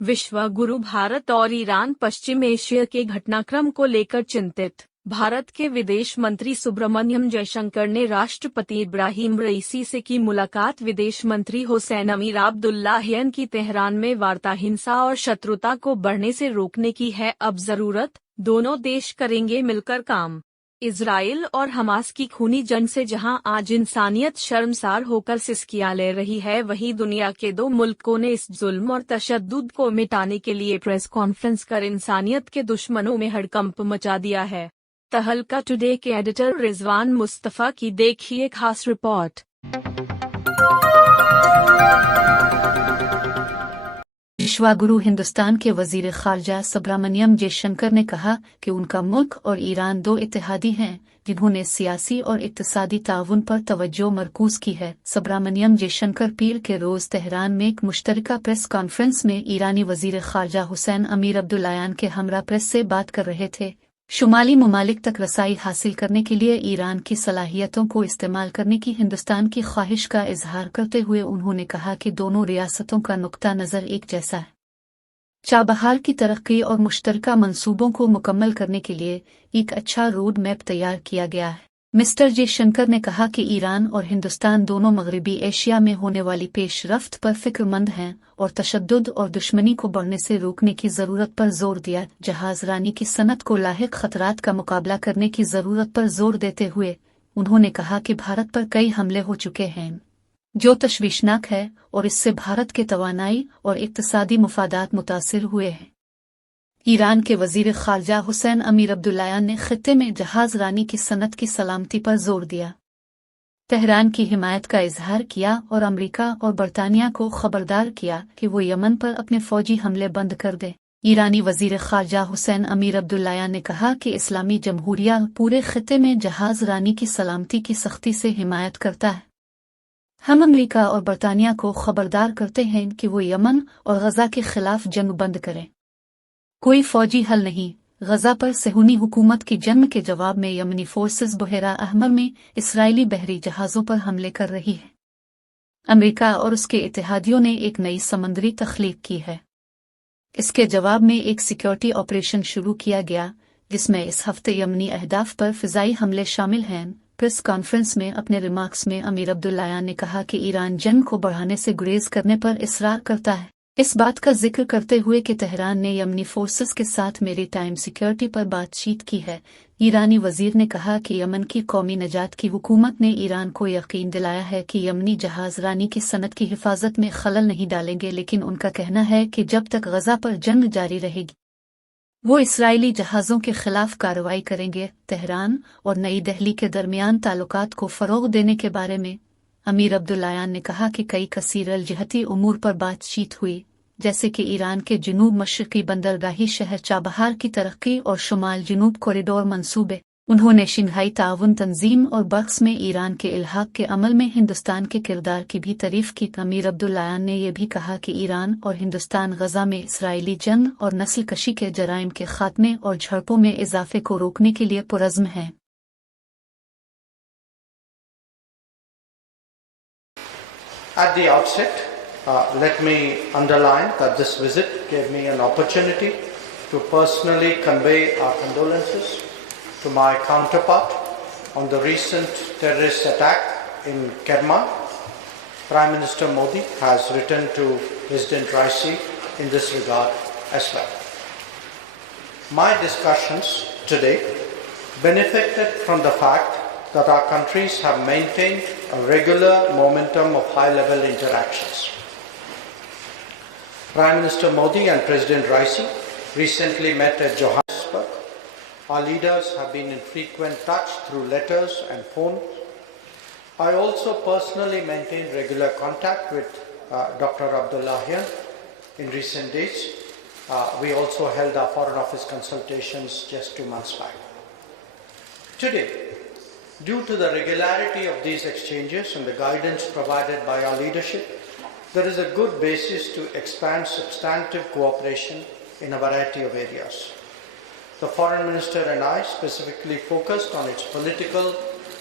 विश्व गुरु भारत और ईरान पश्चिम एशिया के घटनाक्रम को लेकर चिंतित। भारत के विदेश मंत्री सुब्रमण्यम जयशंकर ने राष्ट्रपति इब्राहिम रईसी से की मुलाकात। विदेश मंत्री हुसैन अमीर अब्दुल्लाहियन की तेहरान में वार्ता। हिंसा और शत्रुता को बढ़ने से रोकने की है अब जरूरत, दोनों देश करेंगे मिलकर काम। इजराइल और हमास की खूनी जंग से जहां आज इंसानियत शर्मसार होकर सिसकियां ले रही है, वहीं दुनिया के दो मुल्कों ने इस जुल्म और तशद्दुद को मिटाने के लिए प्रेस कॉन्फ्रेंस कर इंसानियत के दुश्मनों में हड़कंप मचा दिया है। तहलका टुडे के एडिटर रिजवान मुस्तफा की देखिए खास रिपोर्ट। विश्वगुरु हिंदुस्तान के वजीर खारजा सुब्रमण्यम जयशंकर ने कहा कि उनका मुल्क और ईरान दो इत्तेहादी हैं जिन्होंने सियासी और इक्तिसादी ताउन पर तवज्जो मरकूज की है। सुब्रमण्यम जयशंकर पीर के रोज तेहरान में एक मुश्तरका प्रेस कॉन्फ्रेंस में ईरानी वजीर खारजा हुसैन अमीर अब्दुल्लाहियन के हमरा प्रेस से बात कर रहे थे। शुमाली ममालिक तक रसाई हासिल करने के लिए ईरान की सलाहियतों को इस्तेमाल करने की हिंदुस्तान की ख्वाहिश का इजहार करते हुए उन्होंने कहा कि दोनों रियासतों का नुक्ता नज़र एक जैसा है। चाबहार की तरक्की और मुश्तरका मंसूबों को मुकम्मल करने के लिए एक अच्छा रोड मैप तैयार किया गया है। मिस्टर जयशंकर ने कहा कि ईरान और हिंदुस्तान दोनों मगरबी एशिया में होने वाली पेशरफ्त पर फिक्रमंद हैं और तशद्दुद और दुश्मनी को बढ़ने से रोकने की ज़रूरत पर जोर दिया। जहाज रानी की सनत को लाहिक खतरात का मुकाबला करने की ज़रूरत पर जोर देते हुए उन्होंने कहा कि भारत पर कई हमले हो चुके हैं जो तशवीशनाक है और इससे भारत के तवानाई और इक्तिसादी मुफादात मुतासिर हुए हैं। ईरान के वजीर खारजा हुसैन अमीर अब्दुल्लाहियन ने खित्ते में जहाज रानी की सनत की सलामती पर जोर दिया, तेहरान की हिमायत का इजहार किया और अमेरिका और बरतानिया को खबरदार किया कि वो यमन पर अपने फौजी हमले बंद कर दे। ईरानी वजीर खारजा हुसैन अमीर अब्दुल्लाहियन ने कहा कि इस्लामी जमहूरिया पूरे खित्ते में जहाज रानी की सलामती की सख्ती से हिमायत करता है। हम अमेरिका और बरतानिया को खबरदार करते हैं कि वो यमन और गजा के खिलाफ जंग बंद करें। कोई फौजी हल नहीं। गजा पर सेहूनी हुकूमत की जंग के जवाब में यमनी फोर्सेस बहरा अहमर में इसराइली बहरी जहाज़ों पर हमले कर रही है। अमेरिका और उसके इत्तेहादियों ने एक नई समंदरी तख्लीक की है। इसके जवाब में एक सिक्योरिटी ऑपरेशन शुरू किया गया जिसमें इस हफ्ते यमनी अहदाफ पर फिजाई हमले शामिल हैं। प्रेस कॉन्फ्रेंस में अपने रिमार्क्स में अमीर अब्दुल्लाहियन ने कहा कि ईरान जंग को बढ़ाने से गुरेज करने पर इसरार करता है। इस बात का जिक्र करते हुए कि तेहरान ने यमनी फोर्सेस के साथ मेरी टाइम सिक्योरिटी पर बातचीत की है, ईरानी वजीर ने कहा कि यमन की कौमी नजात की हुकूमत ने ईरान को यकीन दिलाया है कि यमनी जहाज रानी की सनत की हिफाजत में खलल नहीं डालेंगे, लेकिन उनका कहना है कि जब तक गजा पर जंग जारी रहेगी वो इसराइली जहाज़ों के खिलाफ कार्रवाई करेंगे। तेहरान और नई दिल्ली के दरमियान ताल्लुकात को फ़रोग़ देने के बारे में अमीर अब्दुल्लाहियन ने कहा कि कई कसीर अलजहती उमूर पर बातचीत हुई, जैसे कि ईरान के जनूब मशरक़ी बंदरगाही शहर चाबहार की तरक्की और शुमाल जनूब कॉरिडोर मंसूबे। उन्होंने शंघाई ताउन तंजीम और बक्स में ईरान के इल्हाक के अमल में हिंदुस्तान के किरदार की भी तारीफ की। अमीर अब्दुल्लाहियन ने यह भी कहा कि ईरान और हिंदुस्तान गजा में इसराइली जंग और नस्ल कशी के जराइम के खात्मे और झड़पों में इजाफे को रोकने के लिए पुरज़्म हैं। At the outset, let me underline that this visit gave me an opportunity to personally convey our condolences to my counterpart on the recent terrorist attack in Kerman. Prime Minister Modi has written to President Raisi in this regard as well. My discussions today benefited from the fact that our countries have maintained a regular momentum of high-level interactions. Prime Minister Modi and President Raisi recently met at Johannesburg. Our leaders have been in frequent touch through letters and phone. I also personally maintained regular contact with Dr. Abdullahian in recent days. We also held our Foreign Office consultations just 2 months back. Today, due to the regularity of these exchanges and the guidance provided by our leadership, there is a good basis to expand substantive cooperation in a variety of areas. The Foreign Minister and I specifically focused on its political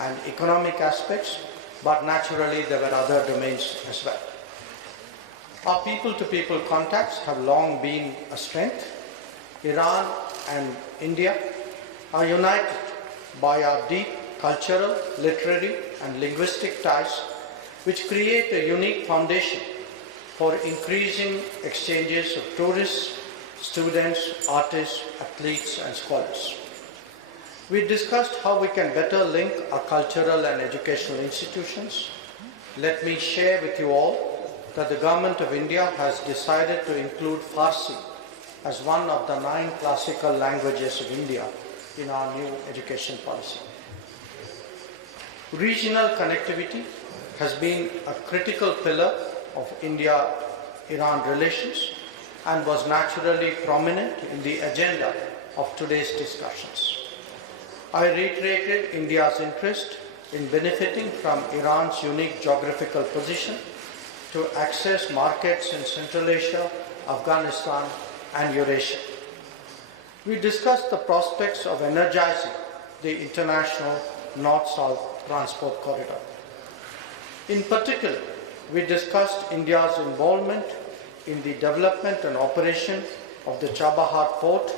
and economic aspects, but naturally there were other domains as well. Our people-to-people contacts have long been a strength. Iran and India are united by our deep cultural, literary and linguistic ties, which create a unique foundation for increasing exchanges of tourists, students, artists, athletes and scholars. We discussed how we can better link our cultural and educational institutions. Let me share with you all that the Government of India has decided to include Farsi as one of the 9 classical languages of India in our new education policy. Regional connectivity has been a critical pillar of India-Iran relations and was naturally prominent in the agenda of today's discussions. I reiterated India's interest in benefiting from Iran's unique geographical position to access markets in Central Asia, Afghanistan and Eurasia. We discussed the prospects of energizing the international North-South transport corridor. In particular, we discussed India's involvement in the development and operation of the Chabahar port,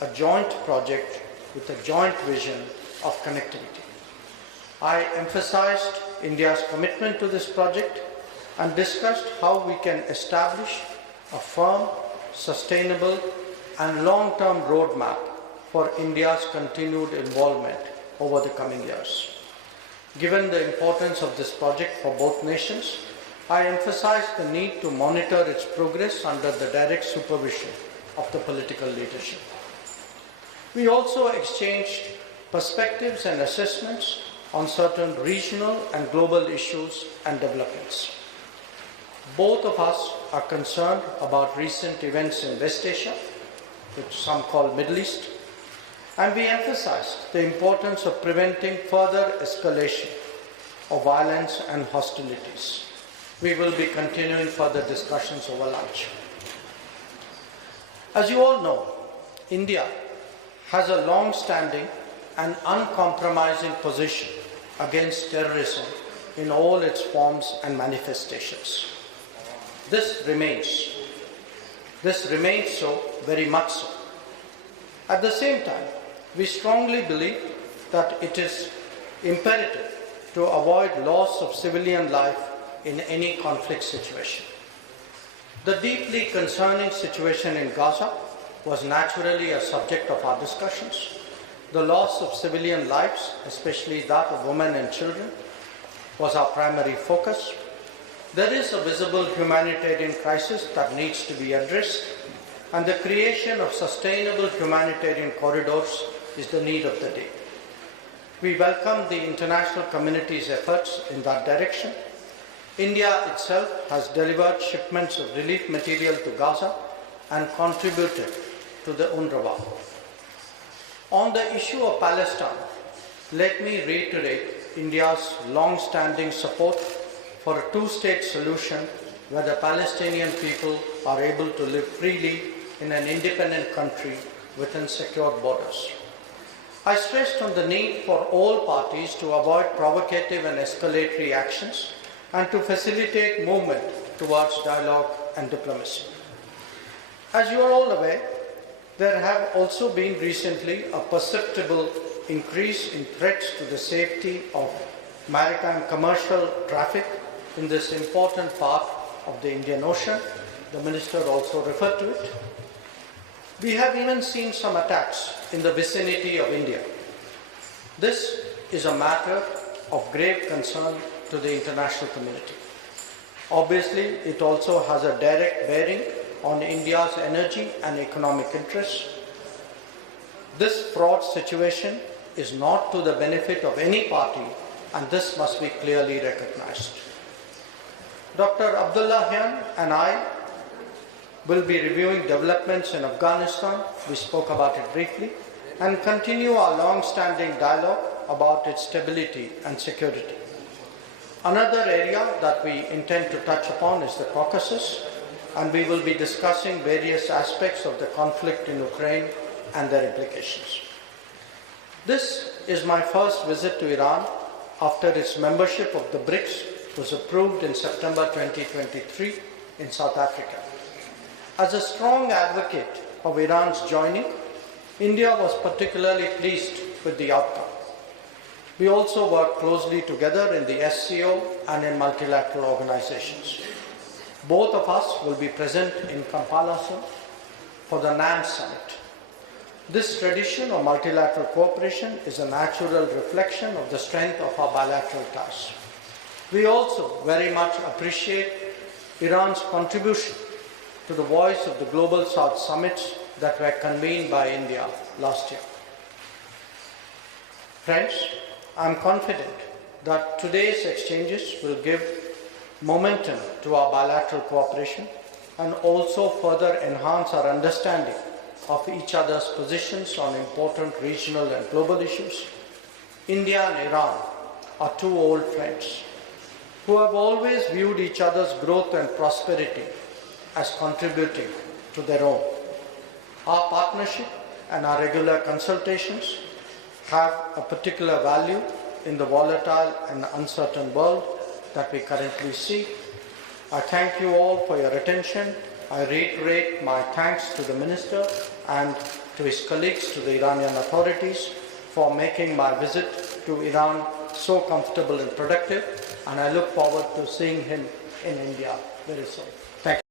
a joint project with a joint vision of connectivity. I emphasized India's commitment to this project and discussed how we can establish a firm, sustainable and long-term roadmap for India's continued involvement over the coming years. Given the importance of this project for both nations, I emphasized the need to monitor its progress under the direct supervision of the political leadership. We also exchanged perspectives and assessments on certain regional and global issues and developments. Both of us are concerned about recent events in West Asia, which some call Middle East, and we emphasized the importance of preventing further escalation of violence and hostilities. We will be continuing further discussions over lunch. As you all know, India has a long-standing and uncompromising position against terrorism in all its forms and manifestations. This remains so, very much so. At the same time, we strongly believe that it is imperative to avoid loss of civilian life in any conflict situation. The deeply concerning situation in Gaza was naturally a subject of our discussions. The loss of civilian lives, especially that of women and children, was our primary focus. There is a visible humanitarian crisis that needs to be addressed, and the creation of sustainable humanitarian corridors is the need of the day. We welcome the international community's efforts in that direction. India itself has delivered shipments of relief material to Gaza and contributed to the UNRWA. On the issue of Palestine, let me reiterate India's long-standing support for a two-state solution where the Palestinian people are able to live freely in an independent country within secured borders. I stressed on the need for all parties to avoid provocative and escalatory actions and to facilitate movement towards dialogue and diplomacy. As you are all aware, there have also been recently a perceptible increase in threats to the safety of maritime commercial traffic in this important part of the Indian Ocean. The Minister also referred to it. We have even seen some attacks in the vicinity of India. This is a matter of grave concern to the international community. Obviously, it also has a direct bearing on India's energy and economic interests. This fraud situation is not to the benefit of any party, and this must be clearly recognized. Dr. Abdullahian and I will be reviewing developments in Afghanistan, we spoke about it briefly, and continue our long-standing dialogue about its stability and security. Another area that we intend to touch upon is the Caucasus, and we will be discussing various aspects of the conflict in Ukraine and their implications. This is my first visit to Iran after its membership of the BRICS was approved in September 2023 in South Africa. As a strong advocate of Iran's joining, India was particularly pleased with the outcome. We also work closely together in the SCO and in multilateral organizations. Both of us will be present in Kampala soon for the NAM summit. This tradition of multilateral cooperation is a natural reflection of the strength of our bilateral ties. We also very much appreciate Iran's contribution to the voice of the Global South summits that were convened by India last year. Friends, I am confident that today's exchanges will give momentum to our bilateral cooperation and also further enhance our understanding of each other's positions on important regional and global issues. India and Iran are two old friends who have always viewed each other's growth and prosperity as contributing to their own. Our partnership and our regular consultations have a particular value in the volatile and uncertain world that we currently see. I thank you all for your attention. I reiterate my thanks to the Minister and to his colleagues, to the Iranian authorities, for making my visit to Iran so comfortable and productive, and I look forward to seeing him in India very soon. Thank you.